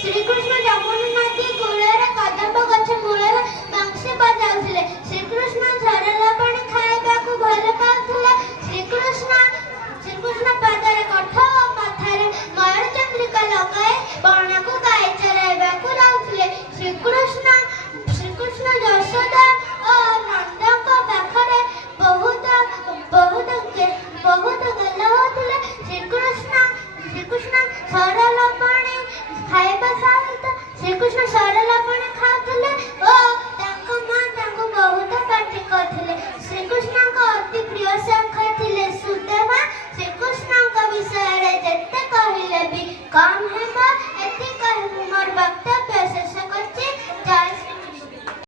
ଶ୍ରୀକୃଷ୍ଣ ଯମୁନା ନଦୀ କୂଳରେ କଦମ୍ବ ଗଛ ମୂଳରେ ବଂଶୀ ବଜାଉଥିଲେ। ଶ୍ରୀକୃଷ୍ଣ ଝରଣା ପାଣି ଖାଇବାକୁ ଭଲ ପାଉଥିଲେ। ଶ୍ରୀକୃଷ୍ଣ ପାଦରେ କଠ ଓ ମଥାରେ ମୟୂର ଚନ୍ଦ୍ରିକା ଲଗାଇ ବଣକୁ ଗାଈ ଚରାଇବାକୁ ଯାଉଥିଲେ। ଶ୍ରୀକୃଷ୍ଣ ଯଶୋଦା ଓ ନନ୍ଦଙ୍କ ପାଖରେ ବହୁତ ଗେଲ ହଉଥିଲେ। ଶ୍ରୀକୃଷ୍ଣ ସରଳ ପାଣି ଖାଇବା ସହିତ